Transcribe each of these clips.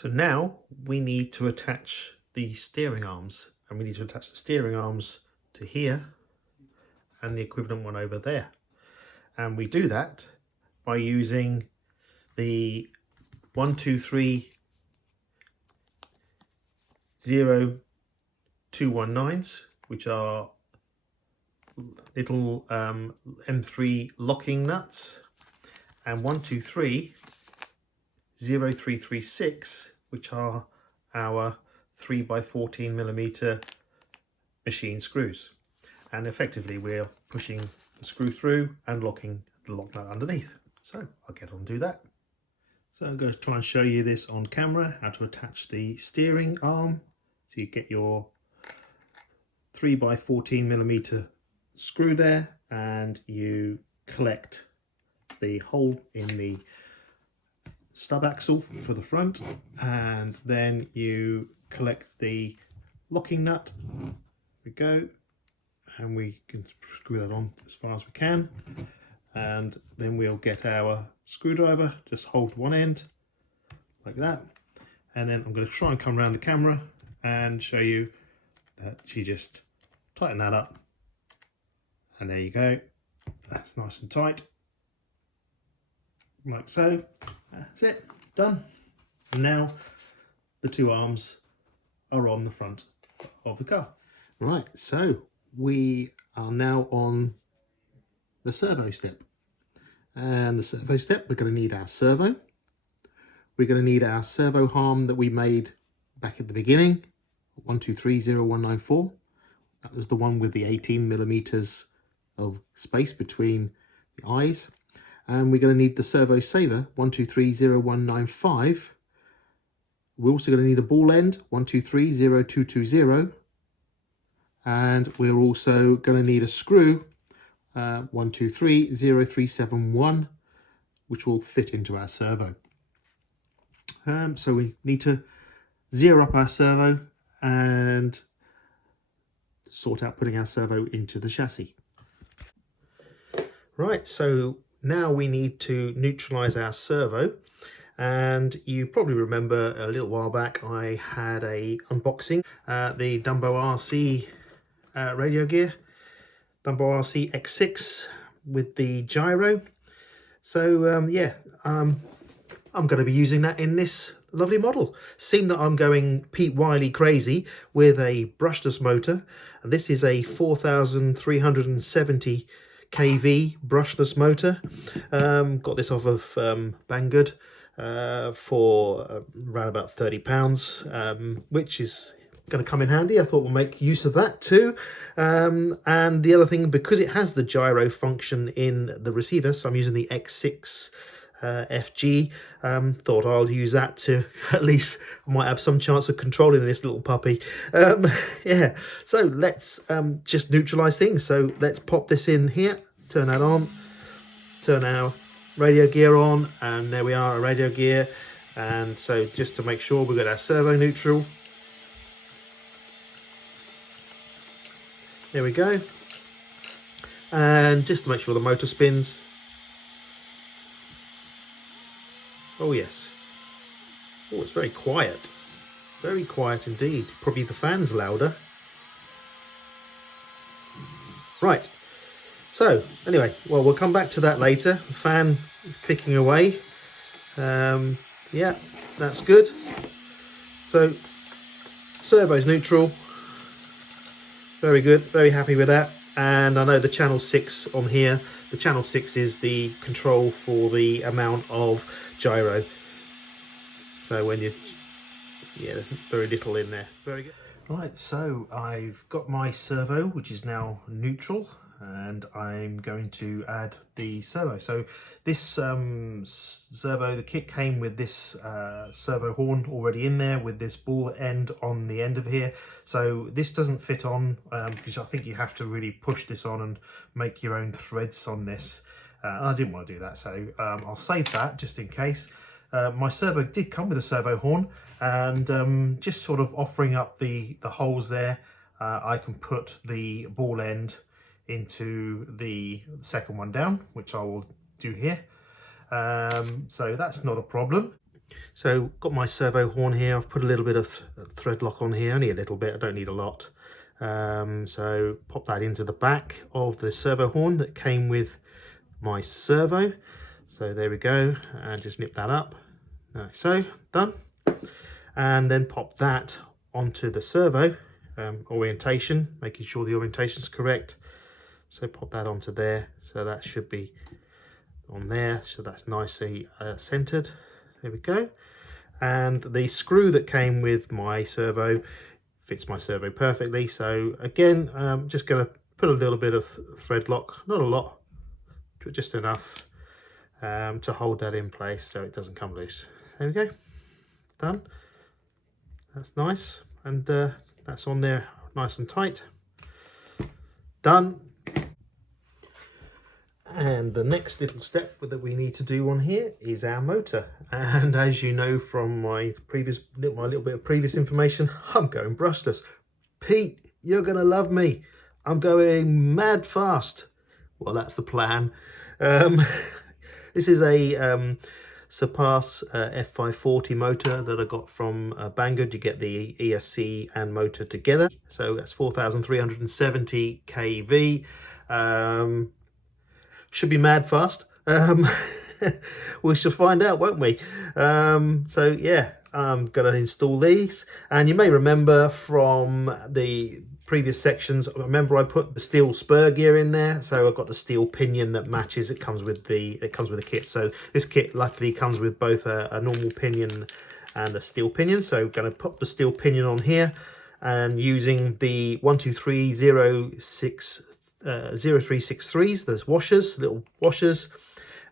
So now we need to attach the steering arms, and we need to attach the steering arms to here and the equivalent one over there. And we do that by using the 1230-219s, which are little M3 locking nuts, and 123-0336, which are our 3x14mm machine screws. And effectively we're pushing the screw through and locking the lock nut underneath. So I'll get on and do that. So I'm going to try and show you this on camera, how to attach the steering arm. So you get your 3x14mm screw there, and you collect the hole in the stub axle for the front, and then you collect the locking nut. There we go, and we can screw that on as far as we can, and then we'll get our screwdriver, just hold one end like that, and then I'm going to try and come around the camera and show you that you just tighten that up, and there you go, that's nice and tight like so. That's it, done. And now the two arms are on the front of the car. Right, so we are now on the servo step. And the servo step, we're going to need our servo. We're going to need our servo arm that we made back at the beginning, 1230-194. That was the one with the 18mm of space between the eyes. And we're going to need the servo saver, 1230-195. We're also going to need a ball end, 1230-220. And we're also going to need a screw, 1230-371, which will fit into our servo. So we need to zero up our servo and sort out putting our servo into the chassis. Right, so now we need to neutralise our servo, and you probably remember a little while back I had a unboxing, the Dumbo RC radio gear, Dumbo RC X6 with the gyro. So yeah, I'm going to be using that in this lovely model. Seemed that I'm going Pete Wiley crazy with a brushless motor, and this is a 4,370 kV brushless motor. Got this off of Banggood for around about £30, which is going to come in handy. I thought we'll make use of that too. And the other thing, because it has the gyro function in the receiver, so I'm using the X6 FG, thought I'll use that to, at least I might have some chance of controlling this little puppy. Yeah, so let's just neutralize things. So let's pop this in here, turn that on, turn our radio gear on, and there we are, a radio gear. And so just to make sure we've got our servo neutral, there we go. And just to make sure the motor spins. Oh yes. Oh, it's very quiet. Very quiet indeed. Probably the fan's louder. Right. So, anyway, well, we'll come back to that later. The fan is clicking away. Yeah, that's good. So, servo's neutral. Very good. Very happy with that. And I know the channel 6 on here. The channel 6 is the control for the amount of gyro. So when you, yeah, there's very little in there. Very good. Right, so I've got my servo, which is now neutral, and I'm going to add the servo. So this servo, the kit came with this servo horn already in there with this ball end on the end of here. So this doesn't fit on because I think you have to really push this on and make your own threads on this. And I didn't want to do that, so I'll save that just in case. My servo did come with a servo horn, and just sort of offering up the holes there, I can put the ball end into the second one down, which I will do here. So that's not a problem. So got my servo horn here. I've put a little bit of thread lock on here, only a little bit, I don't need a lot. So pop that into the back of the servo horn that came with my servo. So there we go, and just nip that up like so, done. And then pop that onto the servo orientation, making sure the orientation is correct. So pop that onto there, so that should be on there, so that's nicely centered. There we go. And the screw that came with my servo fits my servo perfectly. So again, just going to put a little bit of thread lock, not a lot, but just enough to hold that in place so it doesn't come loose. There we go, done. That's nice, and that's on there nice and tight. Done. And the next little step that we need to do on here is our motor. And as you know from my little bit of previous information, I'm going brushless. Pete, you're gonna love me. I'm going mad fast. Well, that's the plan. This is a Surpass F540 motor that I got from Banggood. You get the ESC and motor together. So that's 4,370 kV. Should be mad fast. We shall find out, won't we? So yeah, I'm gonna install these, and you may remember from the previous sections, remember I put the steel spur gear in there, so I've got the steel pinion that matches. It comes with the kit. So this kit luckily comes with both a normal pinion and a steel pinion. So I'm going to pop the steel pinion on here, and using the 12306 those washers, little washers,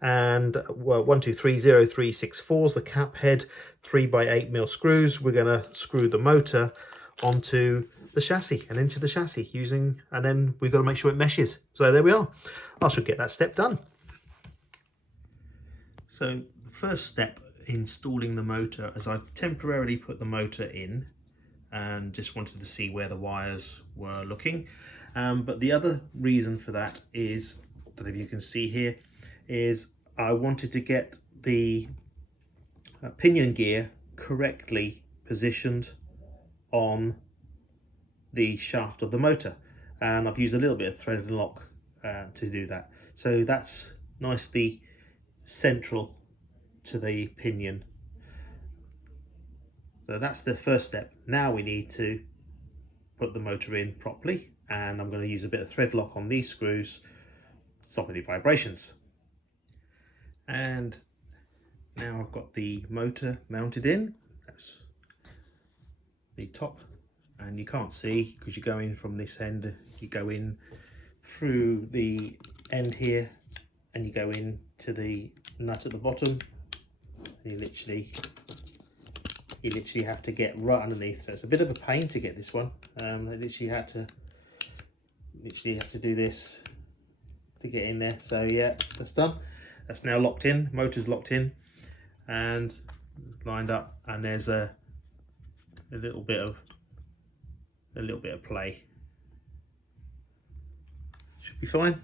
and well, 1230364s, the cap head 3x8mm screws. We're going to screw the motor onto the chassis and into the chassis and then we've got to make sure it meshes. So there we are. I should get that step done. So the first step, installing the motor, as I've temporarily put the motor in and just wanted to see where the wires were looking. But the other reason for that is, I don't know if you can see here, is I wanted to get the pinion gear correctly positioned on the shaft of the motor, and I've used a little bit of thread and lock to do that. So that's nicely central to the pinion. So that's the first step. Now we need to put the motor in properly, and I'm going to use a bit of thread lock on these screws to stop any vibrations. And now I've got the motor mounted in. That's the top, and you can't see because you go in from this end, you go in through the end here and you go in to the nut at the bottom, and you literally have to get right underneath. So it's a bit of a pain to get this one. I literally have to do this to get in there. So yeah, that's done. That's now locked in, motor's locked in and lined up, and there's a little bit of play. Should be fine.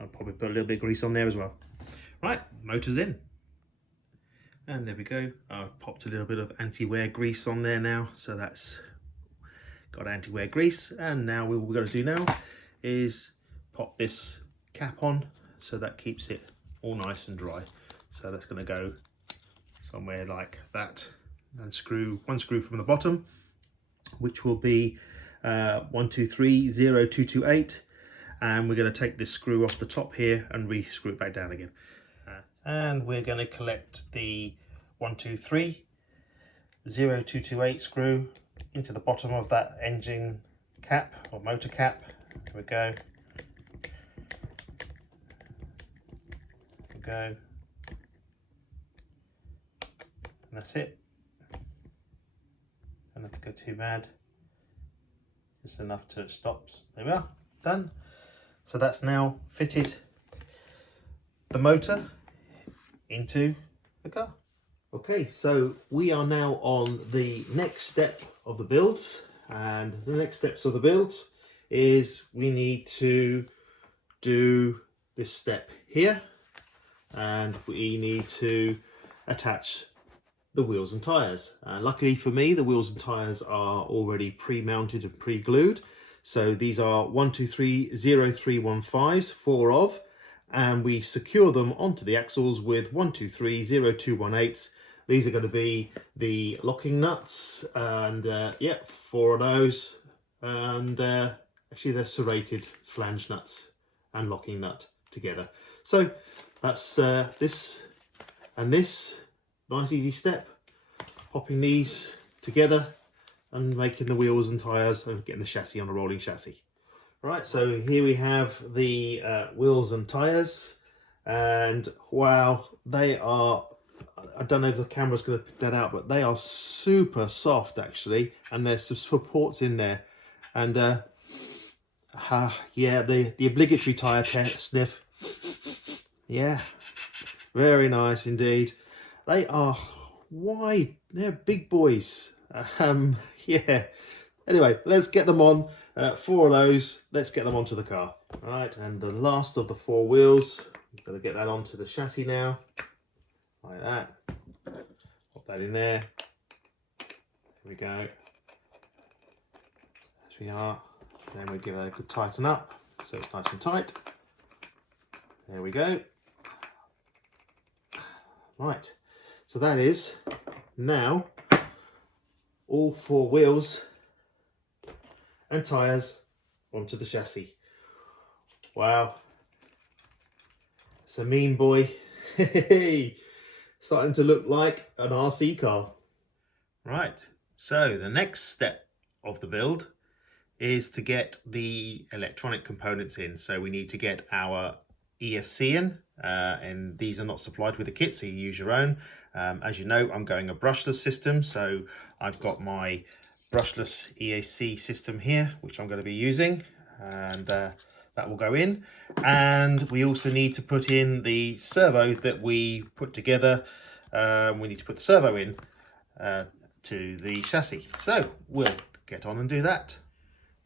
I'll probably put a little bit of grease on there as well. Right, motor's in. And there we go. I've popped a little bit of anti-wear grease on there now. So that's got anti-wear grease. And now what we've got to do now is pop this cap on, so that keeps it all nice and dry. So that's going to go somewhere like that, and screw one screw from the bottom, which will be 1230228, and we're going to take this screw off the top here and re-screw it back down again. And we're going to collect the 1230228 screw into the bottom of that engine cap or motor cap. There we go. There we go. And that's it. Don't have to go too mad. Just enough till it stops. There we are, done. So that's now fitted the motor into the car. Okay, so we are now on the next step of the build, and the next steps of the build is we need to do this step here, and we need to attach the wheels and tyres. Luckily for me, the wheels and tyres are already pre-mounted and pre-glued. So these are 1230315s, 4 of, and we secure them onto the axles with 1230218s. These are going to be the locking nuts, and yeah, 4 of those, and actually they're serrated flange nuts and locking nut together. So that's this and this. Nice easy step, popping these together and making the wheels and tyres and getting the chassis on a rolling chassis. Right, so here we have the wheels and tyres, and wow, they are, I don't know if the camera's going to pick that out, but they are super soft actually, and there's some supports in there. And yeah, the obligatory tyre sniff. Yeah, very nice indeed. They are wide, they're big boys. Yeah. Anyway, let's get them on. 4 of those, let's get them onto the car. Right, and the last of the 4 wheels, you've got to get that onto the chassis now, like that. Pop that in there. Here we go. As we are. Then we give it a good tighten up, so it's nice and tight. There we go. Right, so that is now all 4 wheels and tyres onto the chassis. Wow, it's a mean boy. Starting to look like an RC car. Right, so the next step of the build is to get the electronic components in. So we need to get our ESC in, and these are not supplied with a kit, so you use your own. As you know, I'm going a brushless system, so I've got my brushless ESC system here, which I'm going to be using, and that will go in. And we also need to put in the servo that we put together. We need to put the servo in to the chassis, so we'll get on and do that.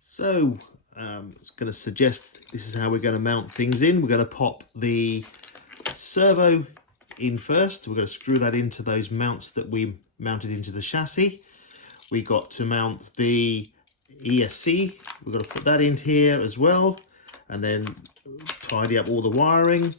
So I was going to suggest this is how we're going to mount things in. We're going to pop the servo in first. We're going to screw that into those mounts that we mounted into the chassis. We got to mount the ESC. We've got to put that in here as well, and then tidy up all the wiring.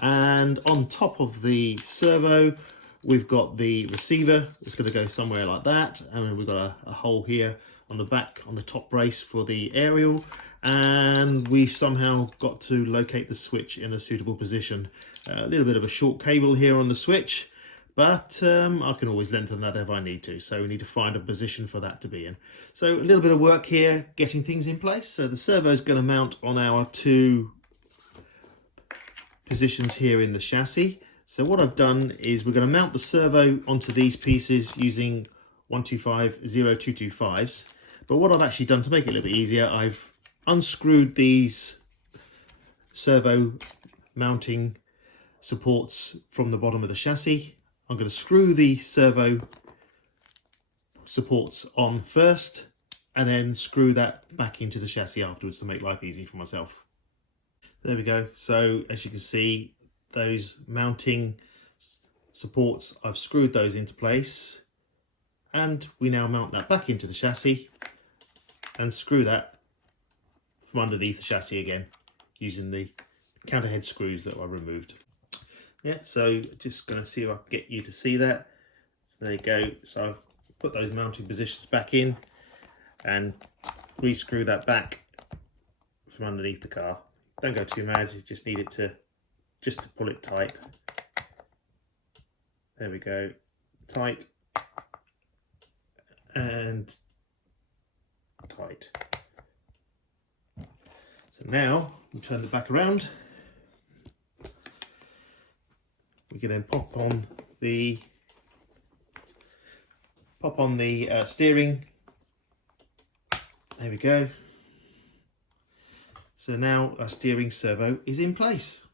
And on top of the servo, we've got the receiver. It's going to go somewhere like that, and then we've got a hole here on the back, on the top brace for the aerial, and we've somehow got to locate the switch in a suitable position. A little bit of a short cable here on the switch, but I can always lengthen that if I need to, so we need to find a position for that to be in. So a little bit of work here getting things in place. So the servo is going to mount on our 2 positions here in the chassis. So what I've done is we're going to mount the servo onto these pieces using 1250225s. But what I've actually done to make it a little bit easier, I've unscrewed these servo mounting supports from the bottom of the chassis. I'm going to screw the servo supports on first, and then screw that back into the chassis afterwards to make life easy for myself. There we go. So as you can see, those mounting supports, I've screwed those into place, and we now mount that back into the chassis and screw that from underneath the chassis again using the counter head screws that I removed. Yeah, so just going to see if I can get you to see that. So there you go. So I've put those mounting positions back in and re-screw that back from underneath the car. Don't go too mad, you just need it to pull it tight. There we go, tight and tight. So now we'll turn the back around. We can then pop on the steering. There we go. So now our steering servo is in place.